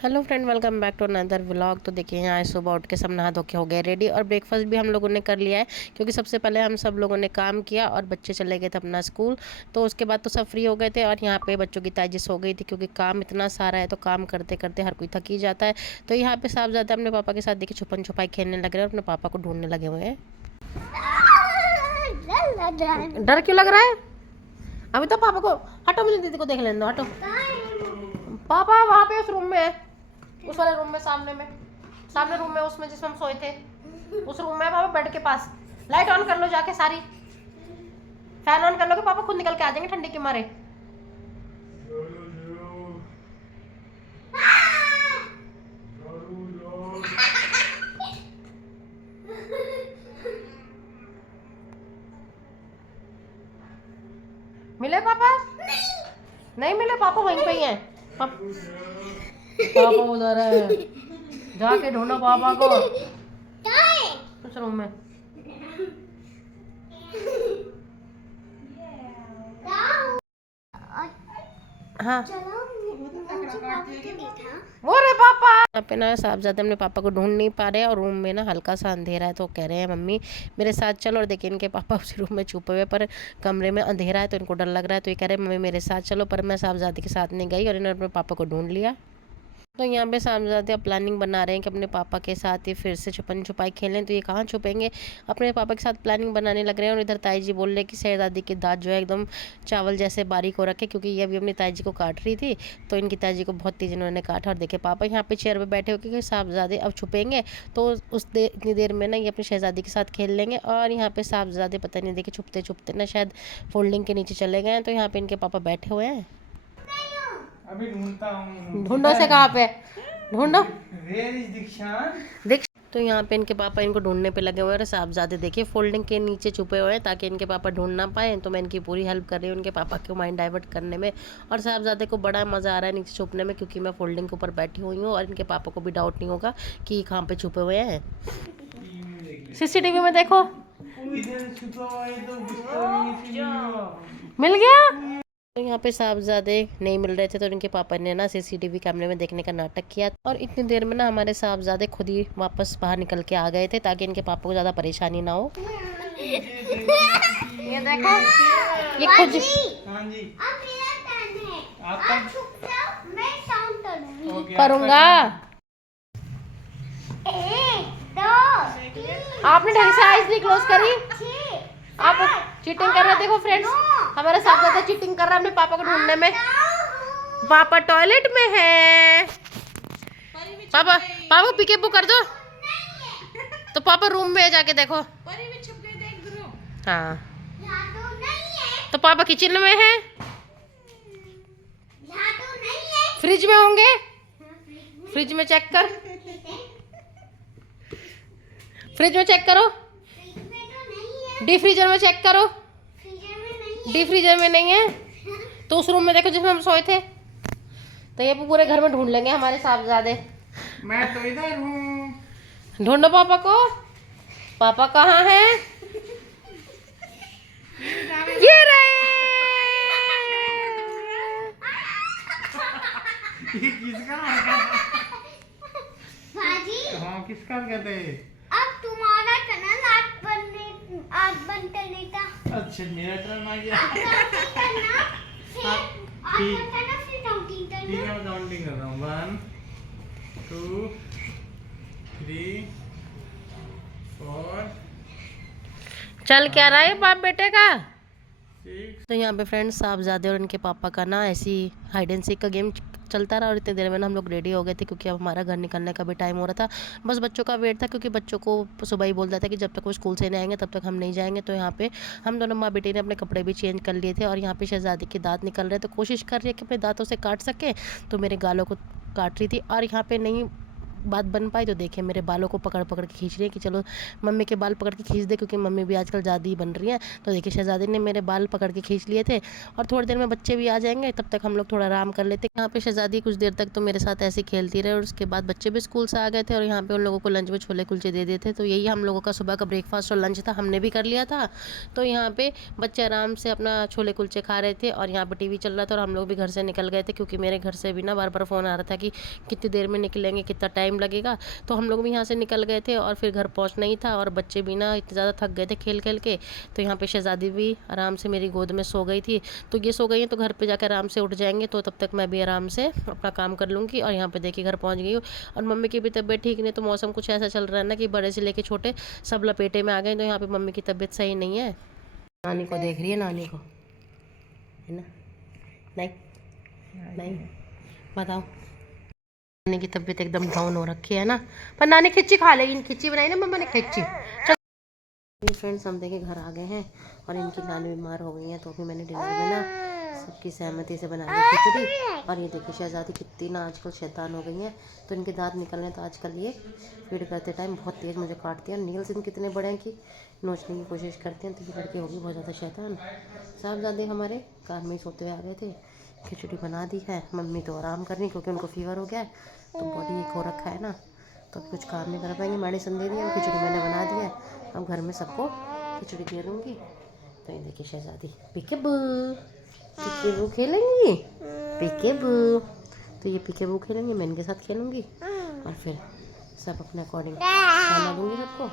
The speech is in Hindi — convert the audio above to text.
Hello friend, welcome back to another vlog. तो देखिए यहाँ सुबह उठ के सब नहा धो के हो गए रेडी और ब्रेकफास्ट भी हम लोगों ने कर लिया है, क्योंकि सबसे पहले हम सब लोगों ने काम किया और बच्चे चले गए थे अपना स्कूल। तो उसके बाद तो सब फ्री हो गए थे और यहाँ पे बच्चों की ताजिश हो गई थी, क्योंकि काम इतना सारा है तो काम करते करते हर कोई थक ही जाता है। तो यहाँ पे साहबजादे अपने पापा के साथ देखिए छुपन छुपाई खेलने लग रहे हैं और अपने पापा को ढूंढने लगे हुए हैं। डर क्यों लग रहा है? अभी तो पापा को हटो, मुझे दीदी को देख लेने दो, हटो। पापा वहाँ पे उस रूम में है, उस वाले रूम में, सामने रूम में, उसमें जिसमें हम सोए थे, उस रूम में पापा बेड के पास। लाइट ऑन कर लो जाके सारी, फैन ऑन कर लो कि पापा खुद निकल के आ जाएंगे ठंडी के मारे। मिले पापा? नहीं मिले पापा, वहीं पे ही हैं। पापा उधर है, जाके ढूंढो पापा को उस रूम में। हाँ वो रे पापा। यहाँ पे ना साहबजादे अपने पापा को ढूंढ नहीं पा रहे और रूम में ना हल्का सा अंधेरा है, तो कह रहे हैं मम्मी मेरे साथ चलो। और देखिए इनके पापा उसी रूम में छुपे हुए, पर कमरे में अंधेरा है तो इनको डर लग रहा है, तो ये कह रहे हैं मम्मी मेरे साथ चलो। पर मैं साहबजादे के साथ नहीं गई और इन्होंने अपने पापा को ढूंढ लिया। तो यहाँ पे साहबजादे अब प्लानिंग बना रहे हैं कि अपने पापा के साथ ही फिर से छुपन छुपाई खेलें। तो ये कहाँ छुपेंगे, अपने पापा के साथ प्लानिंग बनाने लग रहे हैं। और इधर ताई जी बोल रहे हैं कि शहजादी के दांत जो है एकदम चावल जैसे बारीक हो रखे, क्योंकि ये अभी अपनी ताई जी को काट रही थी, तो इनकी ताई जी को बहुत तेज इन्होंने काटा। और देखे पापा यहाँ पे चेयर पर बैठे हो, क्योंकि साहबजादे अब छुपेंगे तो इतनी देर में ना ये अपनी शहजादी के साथ खेल लेंगे। और यहाँ पे साहबजादे पता नहीं देखे छुपते छुपते ना शायद फोल्डिंग के नीचे चले गए हैं। तो यहाँ पे इनके पापा बैठे हुए हैं। अभी ढूंढता हूँ। ढूंढो से कहाँ पे? ढूंढो। दीक्षा। तो यहाँ पे इनके पापा इनको ढूंढने पे लगे हुए हैं और साहबजादे देखिए फोल्डिंग के नीचे छुपे हुए हैं, ताकि इनके पापा ढूंढ ना पाए। तो मैं इनकी पूरी हेल्प कर रही हूँ उनके पापा को माइंड डाइवर्ट करने में। और साहबजादे को बड़ा मज़ा आ रहा है नीचे छुपने में, क्योंकि मैं फोल्डिंग के ऊपर बैठी हुई हूँ और इनके पापा को भी डाउट नहीं होगा कि कहाँ पे छुपे हुए हैं। सीसीटीवी में देखो, मिल गया। तो यहाँ पे साहबजादे नहीं मिल रहे थे, तो इनके पापा ने ना सीसीटीवी कैमरे में देखने का नाटक किया और इतनी देर में ना हमारे साहबजादे खुद ही वापस बाहर निकल के आ गए थे, ताकि इनके पापा को ज़्यादा परेशानी ना हो। ये देखो, ये खुद करूँगा। आपने ढंग से आईज नहीं क्लोज करी, आप चीटिंग कर रहे। देखो फ्रेंड्स, हमारा साहबजादा चीटिंग कर रहा है अपने पापा को ढूंढने में। पापा टॉयलेट में है। पापा पापा पिके बुक कर दो। तो पापा रूम में जाके देखो। हाँ, तो पापा किचन में है, फ्रिज में होंगे। फ्रिज में चेक कर, फ्रिज में चेक करो, डी फ्रीजर में चेक करो। डी फ्रीजर में नहीं है, तो उस रूम में देखो जिसमें हम सोए थे। तो ये पूरे घर में ढूंढ लेंगे हमारे साहबजादे। मैं तो इधर हूँ। ढूंढो पापा को। पापा कहाँ हैं? ये रहे। ये किसका? हाँ, किसका कहते हैं? अब तुम्हारा टनल आज बंद करने का। अच्छा, मेरा टर्न आ गया। करना फिर हाँ, आज ठीक। बंद करना, फिर काउंटिंग ठीक करना। है, मैं काउंटिंग कर रहा हूँ। 1 2 3 4 चल क्या रहा है बाप बेटे का? 6। तो यहाँ पे फ्रेंड्स साहबजादे और इनके पापा का ना ऐसी हाइड एंड सीक का गेम चलता रहा। और इतनी देर में ना हम लोग रेडी हो गए थे, क्योंकि अब हमारा घर निकलने का भी टाइम हो रहा था। बस बच्चों का वेट था, क्योंकि बच्चों को सुबह ही बोल दिया था कि जब तक वो स्कूल से नहीं आएंगे तब तक हम नहीं जाएंगे। तो यहाँ पे हम दोनों माँ बेटी ने अपने कपड़े भी चेंज कर लिए थे। और यहाँ पे शहजादी के दांत निकल रहे, तो कोशिश कर रही है कि अपने दांतों से काट सके, तो मेरे गालों को काट रही थी। और यहाँ पे नहीं बात बन पाई तो देखे मेरे बालों को पकड़ पकड़ के खींच रही है कि चलो मम्मी के बाल पकड़ के खींच दे, क्योंकि मम्मी भी आजकल ज़्यादा ही बन रही है। तो देखिए शहजादी ने मेरे बाल पकड़ के खींच लिए थे और थोड़ी देर में बच्चे भी आ जाएंगे, तब तक हम लोग थोड़ा आराम कर लेते। यहाँ पे शहजादी कुछ देर तक तो मेरे साथ ऐसे खेलती रहे और उसके बाद बच्चे भी स्कूल से आ गए थे और यहाँ पे उन लोगों को लंच में छोले कुलचे दे देते। तो यही हम लोगों का सुबह का ब्रेकफास्ट और लंच था, हमने भी कर लिया था। तो यहाँ पे बच्चे आराम से अपना छोले कुलचे खा रहे थे और यहाँ पे टीवी चल रहा था और हम लोग भी घर से निकल गए थे, क्योंकि मेरे घर से भी ना बार बार फ़ोन आ रहा था कि कितनी देर में निकलेंगे, कितना टाइम लगेगा। तो हम लोग भी यहाँ से निकल गए थे और फिर घर पहुँचना ही था और बच्चे भी ना इतने ज़्यादा थक गए थे खेल खेल के। तो यहाँ पे शहजादी भी आराम से मेरी गोद में सो गई थी। तो ये सो गई है तो घर पे जाकर आराम से उठ जाएंगे, तो तब तक मैं भी आराम से अपना काम कर लूँगी। और यहाँ पे देखिए घर पहुँच गई हूँ और मम्मी की भी तबीयत ठीक नहीं। तो मौसम कुछ ऐसा चल रहा है ना कि बड़े से लेके छोटे सब लपेटे में आ गए। तो यहाँ पे मम्मी की तबीयत सही नहीं है। नानी को देख रही है, नानी को, है ना? नहीं नहीं बताओ, नानी की तबीयत एकदम डाउन हो रखी है ना, पर नानी खिच्ची खा लेगी। खिच्ची बनाई ना मम्मा ने, खिच्ची। चलो फ्रेंड्स, हम देखे घर आ गए हैं और इनकी नानी बीमार हो गई है, तो अभी मैंने डिनर में ना सबकी सहमति से बना ली खिचड़ी। और ये देखिए शहजादी कितनी ना आजकल शैतान हो गई है। तो इनके दांत निकल रहे हैं, तो आजकल ये फीड करते टाइम बहुत तेज़ मुझे काटती है। नील्स इनके कितने बड़े हैं कि नोचने की कोशिश करते हैं। तो ये लड़की होगी बहुत ज़्यादा शैतान। साहबजादे हमारे कार में ही सोते हुए आ गए थे। खिचड़ी बना दी है, मम्मी तो आराम कर रही क्योंकि उनको फीवर हो गया है, तो बॉडी एक हो रखा है ना, तो कुछ काम नहीं कर पाएंगे। मेडिसिन दे दी है, खिचड़ी मैंने बना दी है, अब घर में सबको खिचड़ी दे दूँगी। तो ये देखिए शहजादी पिकेबू पिकेबू खेलेंगी, पिकेबू। तो ये पिकेबू खेलेंगे, मैं इनके साथ खेलूँगी और फिर सब अपने अकॉर्डिंग खाना दूँगी सबको।